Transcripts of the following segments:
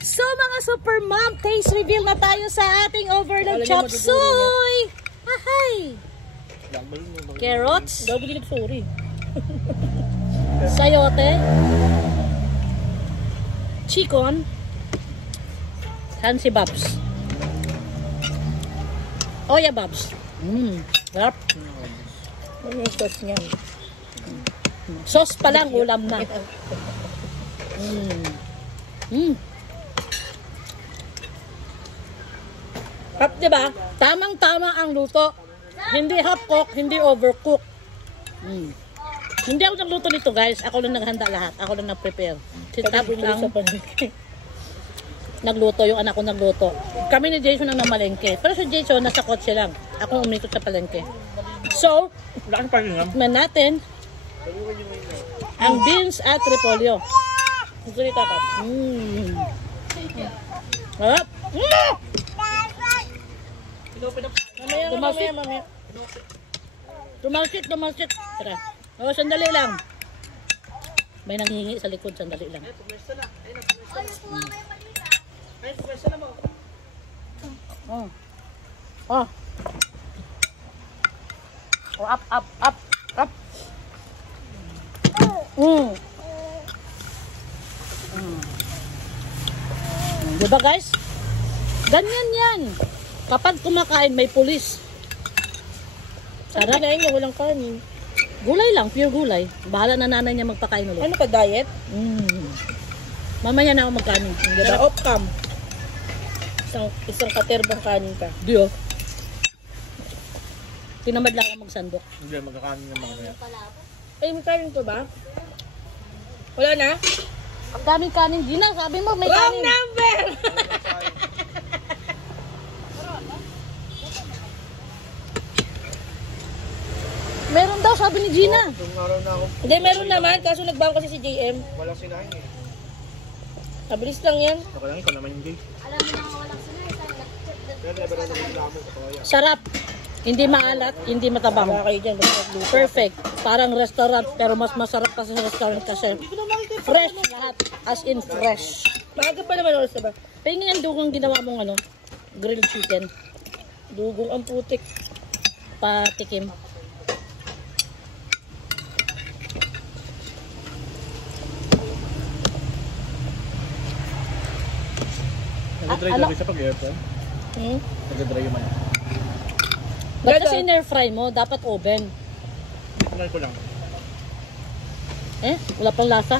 So mga super mom, taste reveal na tayo sa ating overload chop suey. Ahay! Carrots. Sayote. Chicken. Hansi Babs. Oya Babs. Sarap. Ano yung sauce niyan? Sauce pa lang, ulam na. Hap, diba? Tamang-tama ang luto. Hindi half-cook, hindi overcook. Hindi ako nagluto nito, guys. Ako lang naghanda lahat. Ako lang nag-prepare. Si Tap lang nagluto, yung anak ko nagluto. Kami ni Jason ang namalengke. Pero si Jason, nasa kotse lang. Ako umikot sa palengke. So, tikman natin ang beans at repolyo. Gusto ni Tata. Harap! Mamaya. Tumalsit. Tara. O, sandali lang. May nanghihingi sa likod, sandali lang. Oh. Oh, up. Diba guys? Ganyan yan. Kapag kumakain may pulis. Sarap. Kinain niya walang kanin. Gulay lang, pure gulay. Bahala na nanay niya magpakain ulit. Ano ka, diet? Mamaya na ako magkanin. Diba? Off-cam. Isang katerbang kanin ka. Diyo. Tinamad lang ako magsandok. Hindi, magkakanin ng mamaya. Ay, may kanin to ba? Wala na? Ang daming kanin. Gina, sabi mo may Wrong kanin. number! Meron daw, sabi ni Gina. Yung araw na ako, Hindi, meron naman. Kaso nagbago kasi si JM. walang sinahin eh. Mabilis lang yan. Ako lang, ikaw naman yung gay. Alam mo na walang sinabi. Pero never na nagreklamo ko kaya. Sarap. Hindi maalat, hindi matabang. Wala kayo dyan. Perfect. Parang restaurant, pero mas masarap kasi sa restaurant kasi fresh lahat. As in fresh. Maaga pa naman oras na ba? Pahingin ang dugong ginawa mong grilled chicken. Dugong ang putik. Patikim. Nag-dry ano? ka sa pag-aircon? Nag-dry yung manok. Ba't kasi in-air-fry mo? Dapat oven. Tunay ko lang. Wala pang lasa.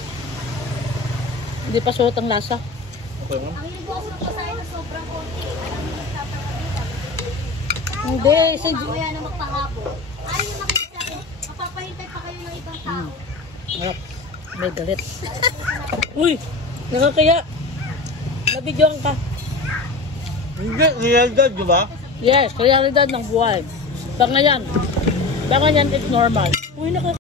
Hindi pa suot ang lasa. Okay mo? Ang hilig ko kasi magpasahin ng sobrang konti. Alam mo nagtatanong. Hindi. Mamaya na magpahabo. Ayaw yung makikita sa akin. Mapapahintay pa kayo ng ibang tao. May galit. Uy! Nakakaya. Nabidyoan ka. Hindi, realidad, di ba? Yes, realidad ng buhay. Bangayan. Bangayan is normal. Uy,